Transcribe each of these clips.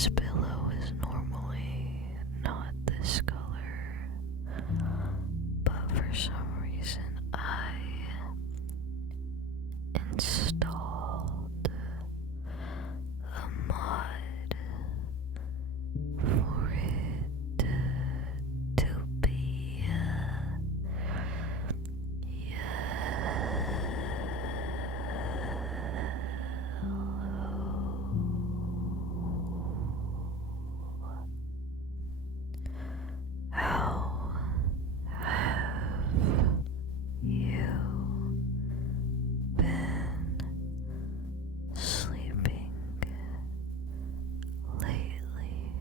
This pillow is normally not this color, but for some reason I installed a mod for it to be How have you been sleeping lately?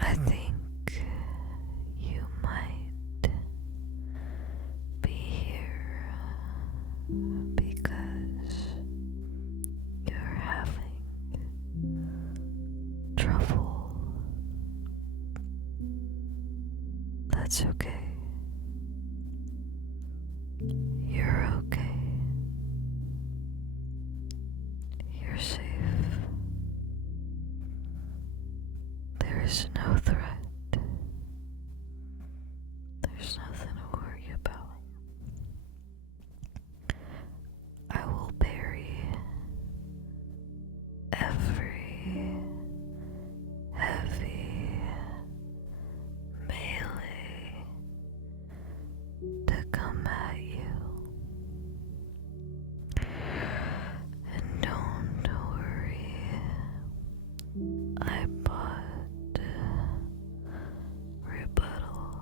I think you might be here because you're having trouble. That's okay. You're okay. You're safe. There is no threat. There's nothing to worry about. I will bury every heavy melee to come at you. And don't worry, I bought rebuttal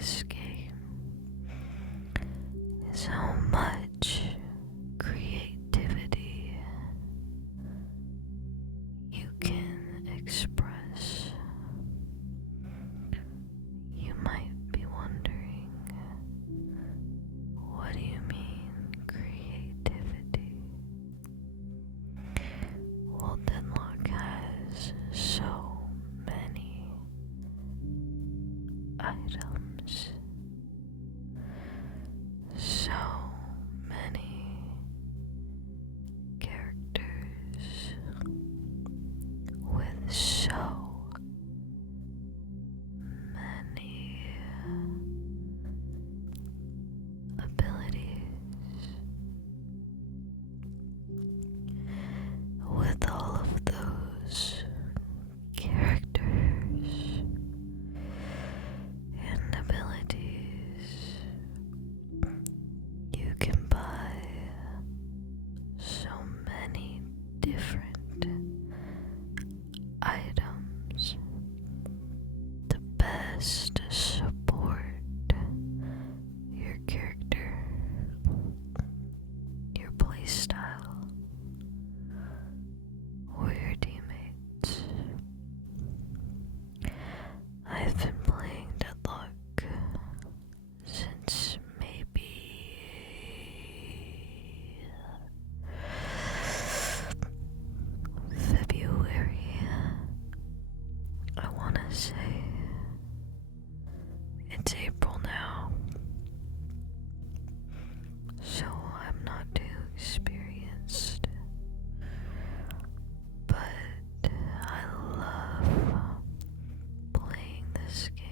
this game is how much creativity you can express. You might be wondering, what do you mean creativity? Well, Deadlock has so many items, so many characters with so many abilities. With all of those characters and abilities, you can buy so many different items to best support your character, your playstyle, or your teammates. I've been playing Deadlock since maybe February. I wanna say it's April now, so I'm not too experienced, but I love playing this game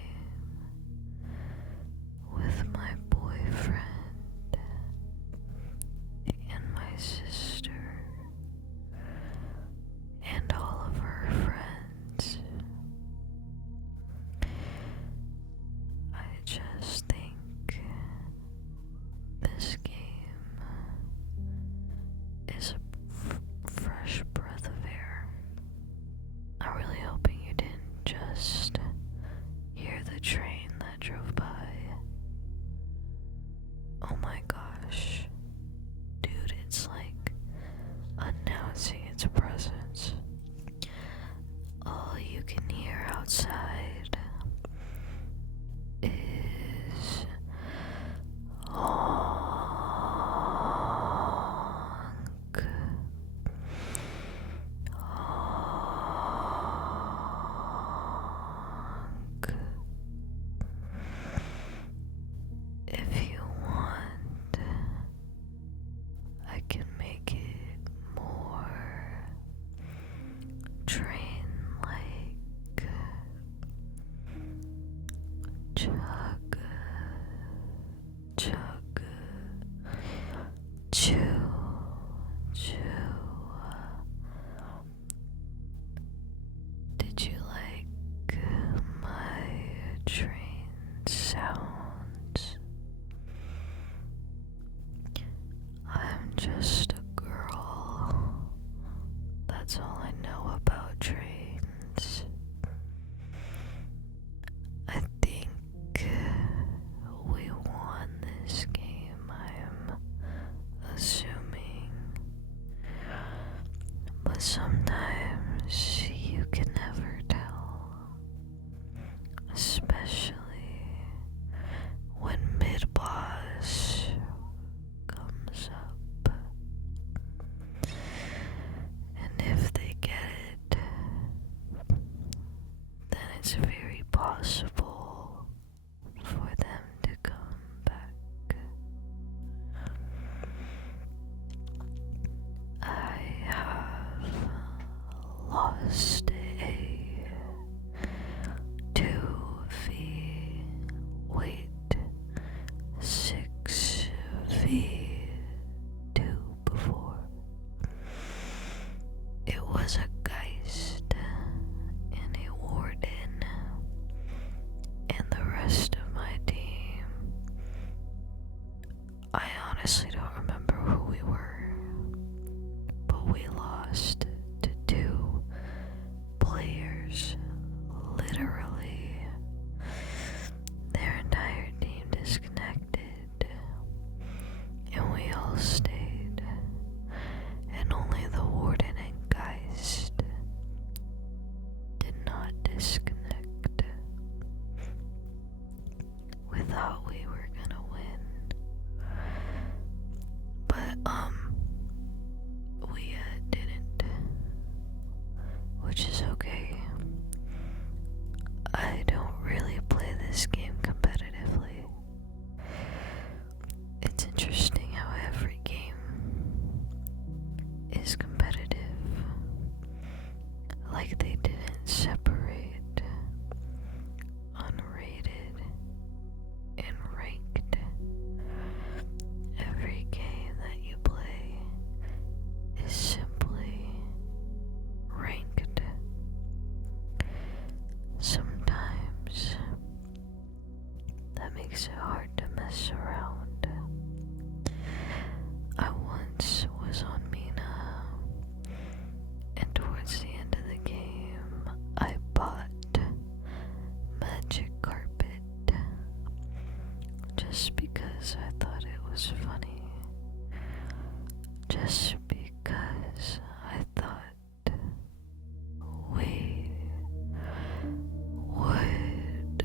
with my boyfriend and my sister and all of her friends. I just think this game is a fresh breath of air. I'm really hoping you didn't just hear the train that drove by. Oh my gosh. Dude, it's like announcing its presence. All you can hear outside is honk, honk. If you want, I can make it more train-like. Chug, chug, chew, chew. Did you like my train sounds? I'm just a girl. That's all I know about trains. I think we won this game, I'm assuming. But sometimes you can never tell. Especially thought we were gonna win. But, we, didn't. Which is okay. I don't really play this game competitively. It's interesting how every game is competitive. Like they didn't separate unrated and ranked. Every game that you play is simply ranked. Sometimes that makes it hard to mess around. I once was on Mina, and towards the end of the game, I bought magic carpet just because I thought it was funny. Just because I thought we would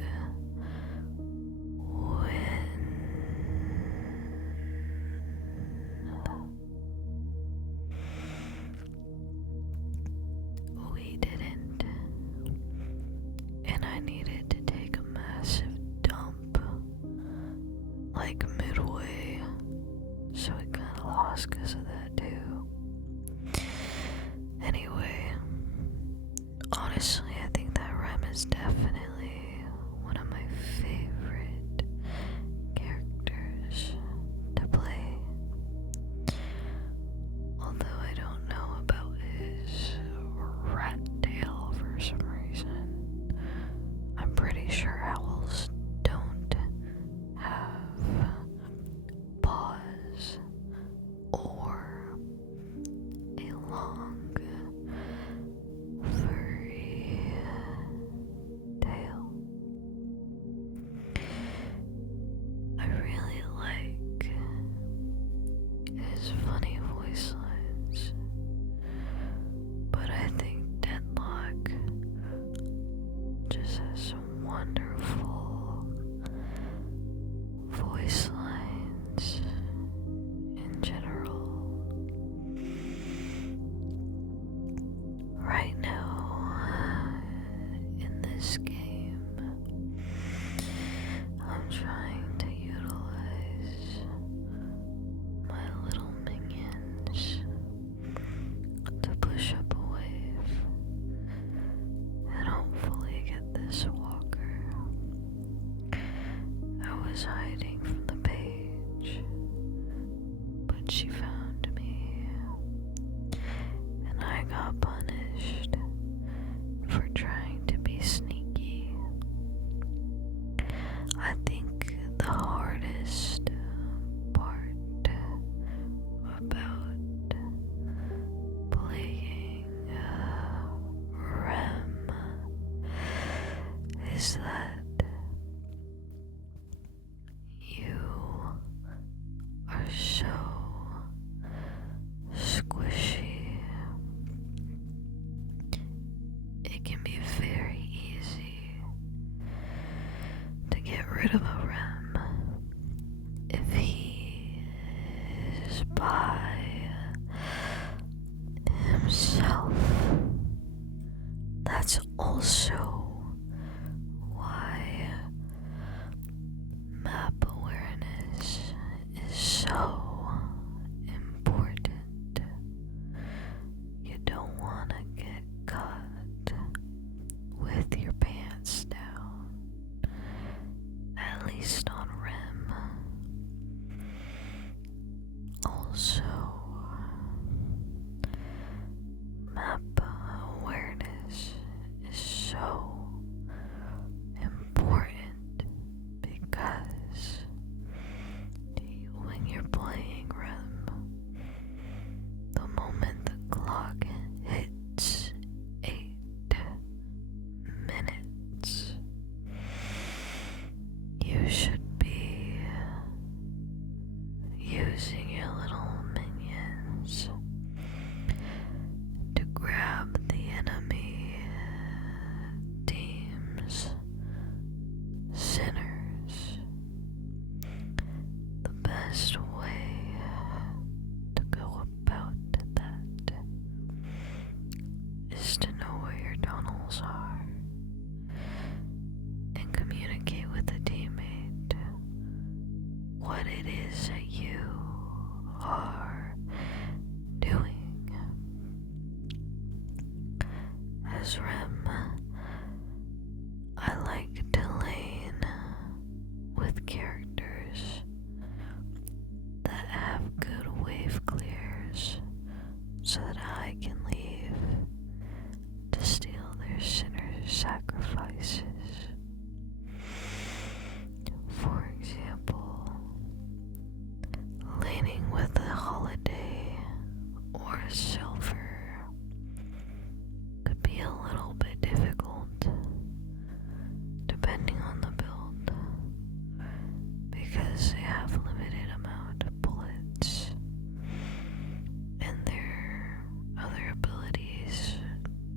win. We didn't, and I needed to take a massive dump, like midway, so we kinda lost because of that too. Anyway, honestly, I think that Rem is definitely one of my favorite characters to play. Although I don't know about his rat tail for some reason. I'm pretty sure owls don't have paws or a long furry tail. I really like his funny voice lines, but I think Deadlock just has some wonderful voice lines in general. Right now, in this game, I'm trying to utilize my little minions to push up a wave and hopefully get this walker. I was hiding from the page, but she found me, and I got punished for trying to be sneaky. I think the hardest part about playing Rem is that you are so squishy. It can be very easy to get rid of a Rem if he is by himself. That's also why map awareness is so important. You don't want to get caught with your pants down, at least on Rem. Also, map awareness is so important because when you're playing Rem, the moment the clock hits 8 minutes, you should be using your little minions to grab the enemy team's sinners it is that you are doing. As Rem, I like to lane with characters that have good wave clears so that I can leave to steal their sinners' sacrifices. For example, laning with a holiday or a silver could be a little bit difficult depending on the build because they have a limited amount of bullets and their other abilities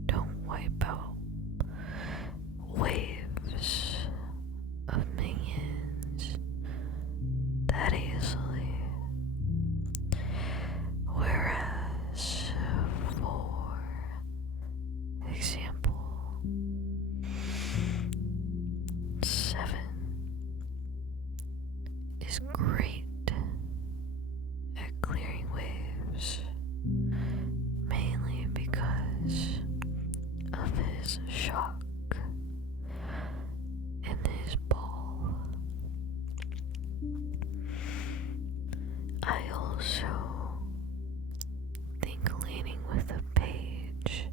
don't wipe out waves of minions that easily. Whereas, for example, 7 is great at clearing waves, mainly because of his shock and his ball. I also think leaning with a page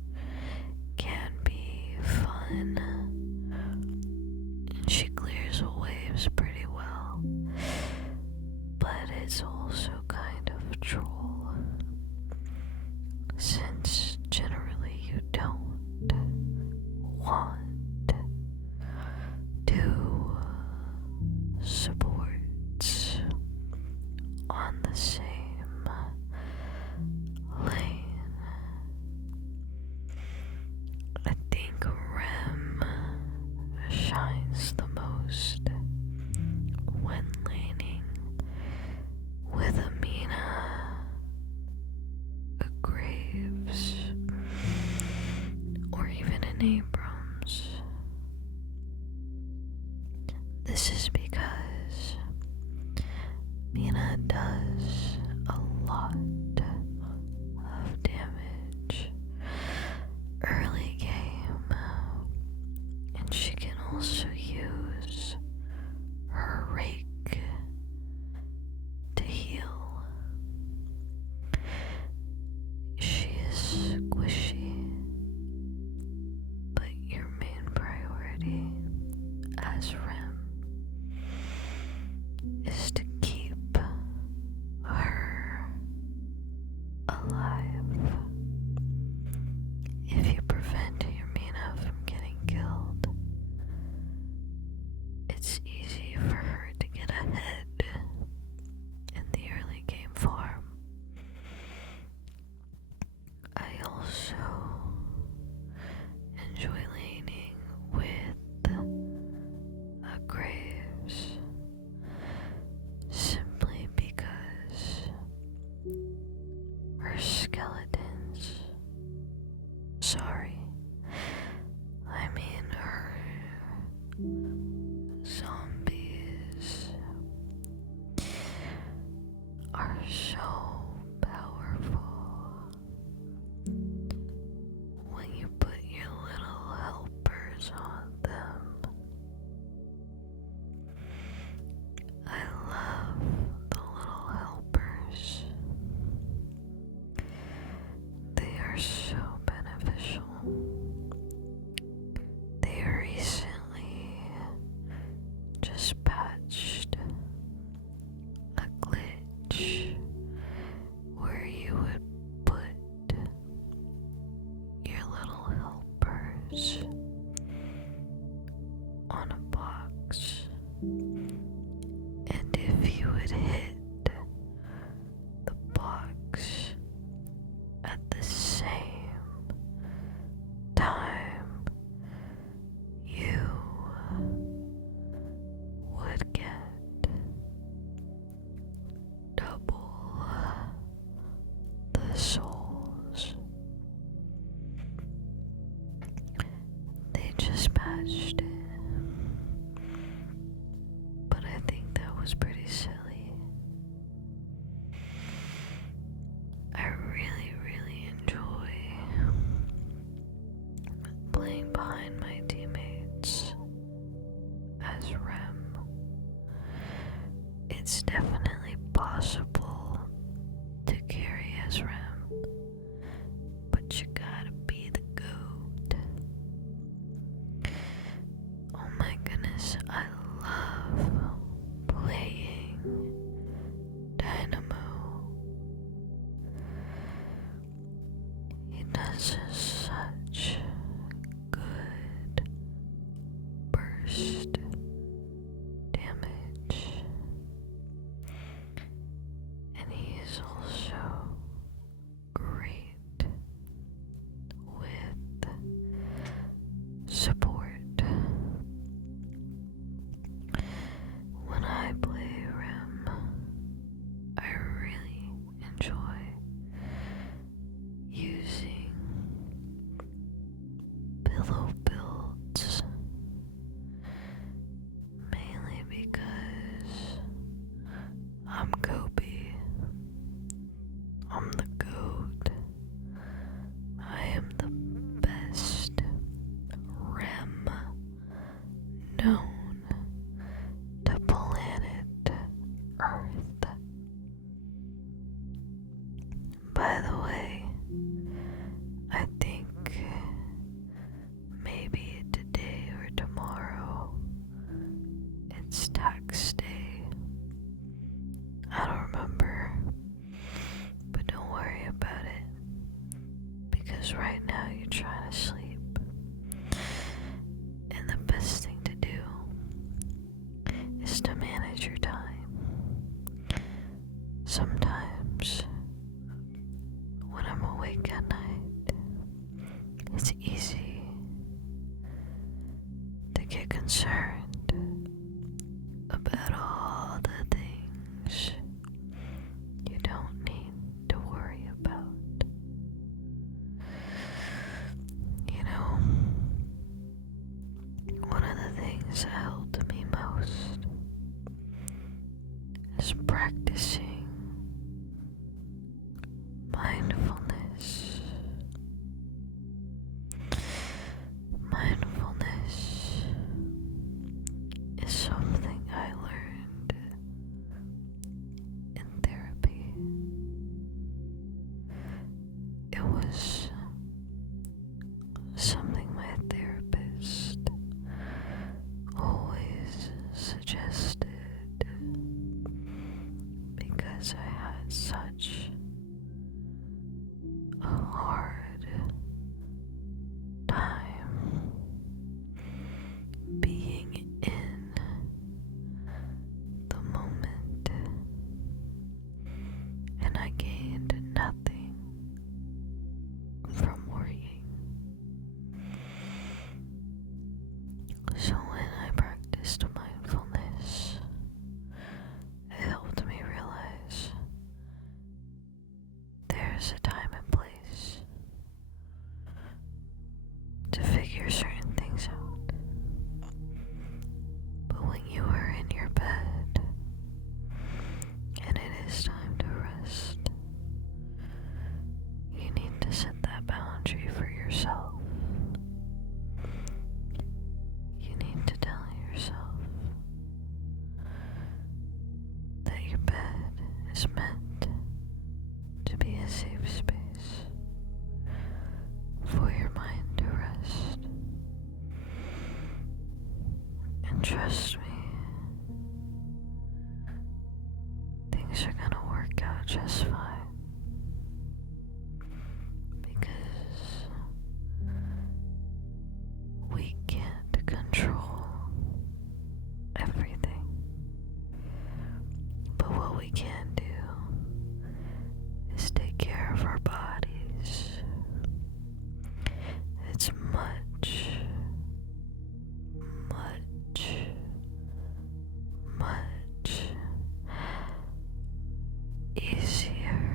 can be fun, and she clears the waves pretty well, but it's also kind of a troll, since generally you don't want two supports on the same lane. I think Rem shines the most when laning with Amina, a Graves, or even an Abrams. This is because Mina does a lot of damage early game, and she can also use her rake to heal. She is squishy, but your main priority as Rem is to keep her alive. If you prevent your Mina from getting killed, it's easy for her to get ahead in the early game farm. I also enjoy laning with a Graves simply because her skeletons, sorry, I mean her zombies, are so powerful when you put your little helpers on them. I love the little helpers. They are so beneficial. They recently just patched a glitch where you would put your little helpers on a box, and if you would hit the box at the same time, you would get double the souls. They just patched it, but I think that was pretty silly. it's definitely possible to carry SRAM, but you gotta be the goat. Oh my goodness, I love playing Dynamo. He does such good burst damage, and he is also great with support. When I play Rim, I really enjoy using pillow builds, mainly because I'm Kobe. I'm the GOAT. I am the best Rem known to planet Earth. By the way, I think maybe today or tomorrow it's tax day. I don't remember, but don't worry about it, because right now you're trying to sleep, and the best thing to do is to manage your time. Sometimes when I'm awake at night, it's easy to get concerned about all the things you don't need to worry about. You know, one of the things that helped me most is practicing mindfulness. Mindfulness is something I learned in therapy. It was something my therapist always suggested because I had such a hard time being in the moment, and I gained nothing from worrying. So when I practiced mindfulness, it helped me realize there's a time and place to figure certain things out. But when you are in your bed and it is time to rest, you need to set that boundary for yourself. You need to tell yourself that your bed is meant to be a safe space for your mind to rest. And trust me, things are gonna work out just fine. Because we can't control everything. But what we can do is take care of our bodies. It's much, much, much easier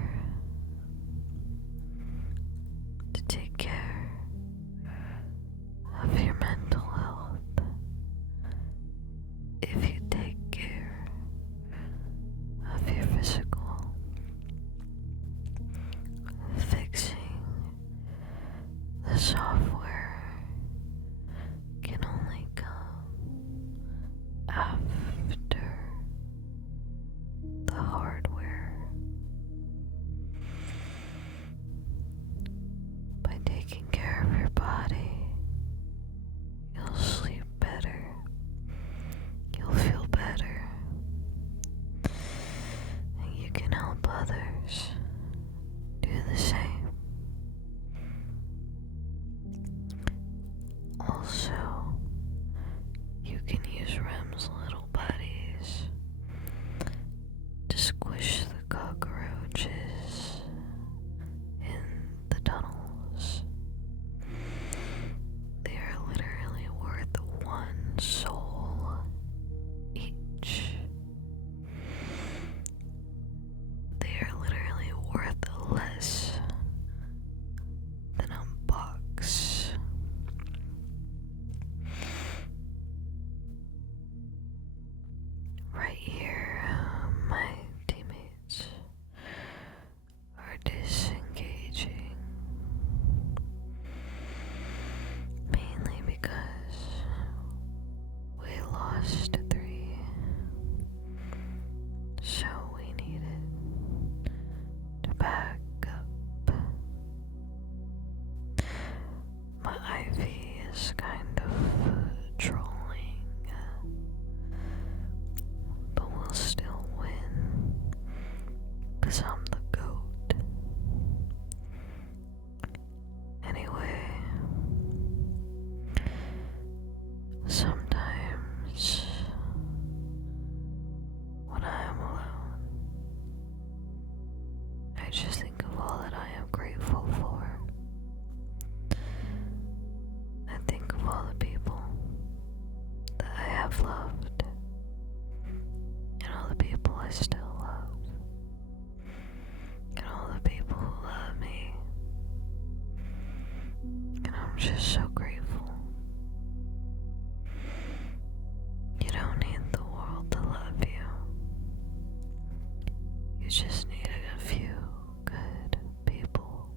was kind of trolling, but we'll still win, 'cause I'm the GOAT. Anyway, sometimes when I am alone, I just think of all that I am grateful for. I think of all the people that I have loved, and all the people I still love, and all the people who love me, and I'm just so grateful. You don't need the world to love you. You just need a few good people.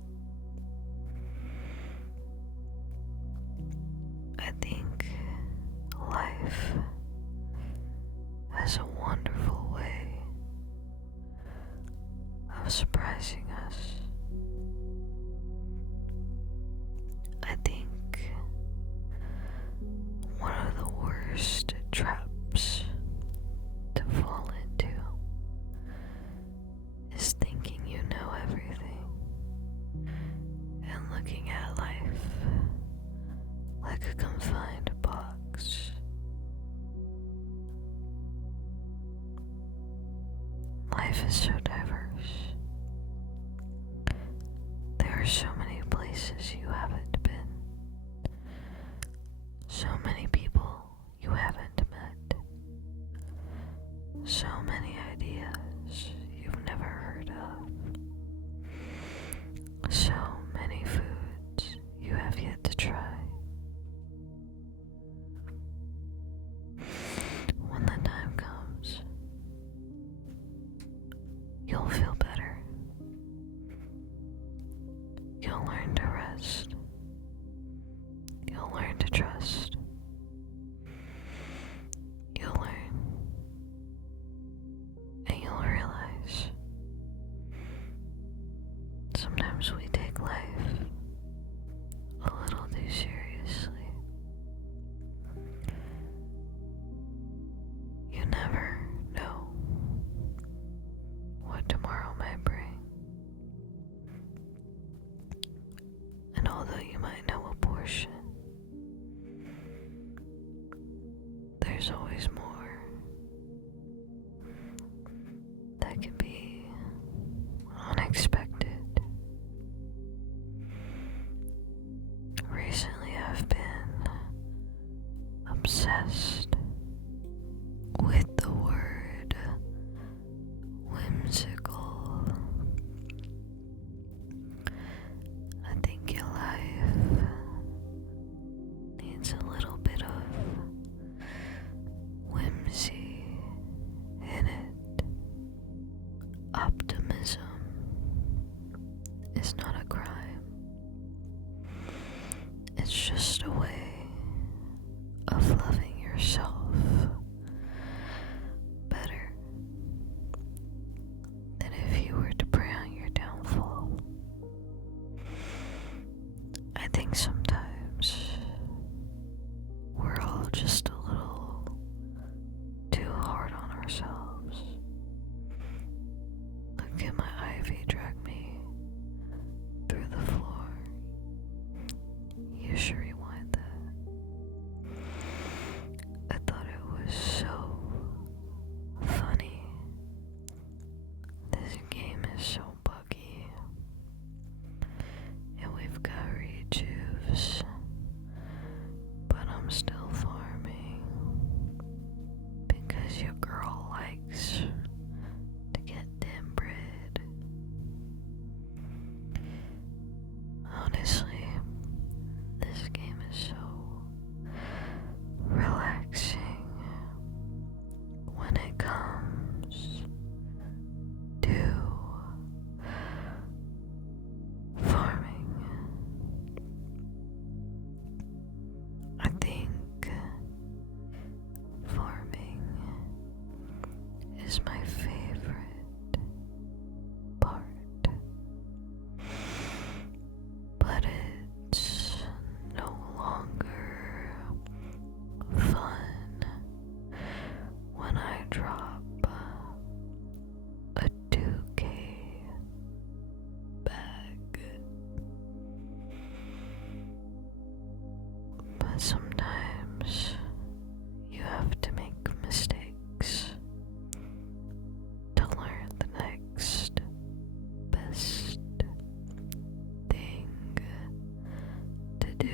I think life has a wonderful way of surprising us. I think one of the worst traps to fall into is thinking you know everything and looking at life like a confined box. Life is so diverse. There are so many places you haven't been, so many people you haven't met, so many ideas you've never heard of, so many foods you have yet to try. When the time comes, you'll feel better. You'll learn to rest. You'll learn to trust. You'll learn, and you'll realize sometimes we take life a little too seriously. You never know what tomorrow might bring. And although you might know a portion, there's always more that can be unexpected. Recently I've been obsessed with the word whimsical. I think your life needs a little bit of whimsy in it. Optimism is not a crime. It's just a way of loving yourself better than if you were to pray on your downfall. I think sometimes we're all just a little too hard on ourselves. Look at my ivy drag me through the floor. You should rewind that. I thought it was so funny. This game is so buggy. And we've got rejuves, but I'm still farming because your girl likes to get dim bread. Honestly, this game is so relaxing when it comes to farming. I think farming is my favorite part, but it's no longer drop a 2K bag. But sometimes you have to make mistakes to learn the next best thing to do.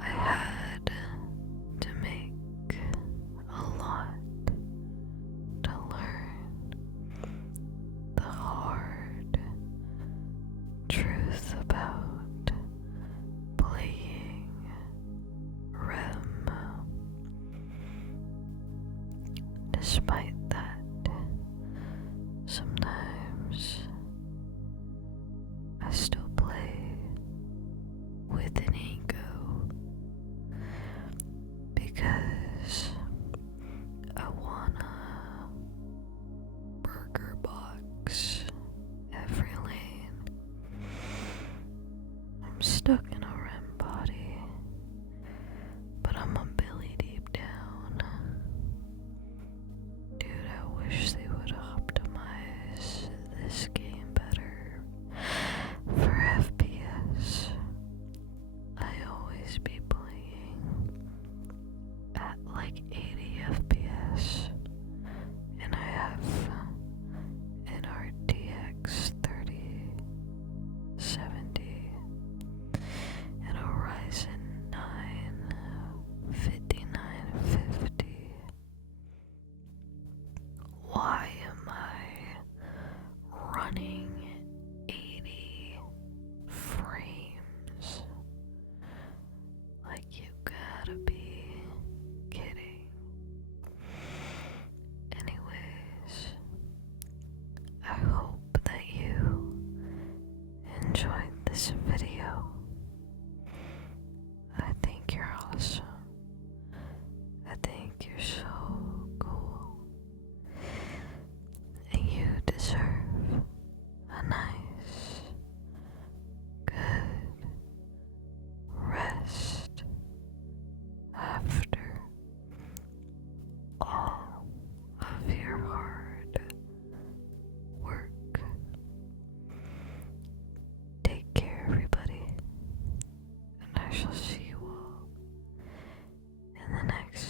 I had to make a lot to learn the hard truth about playing REM. Despite that, sometimes I still play with an ego because I wanna burger box every lane. I'm stuck in a REM body, but I'm a Billy deep down. Dude, I wish they would optimize this game better for FPS. I always be playing at like 80 FPS, and I have an RTX 3070 and a Ryzen 9 5950. Why am I running 80 frames? Like, you gotta be kidding. Anyways, I hope that you enjoyed this video. I think you're awesome. I think you're so cool. And you deserve a nice, good rest after all of your hard work. Take care, everybody, and I shall see you all in the next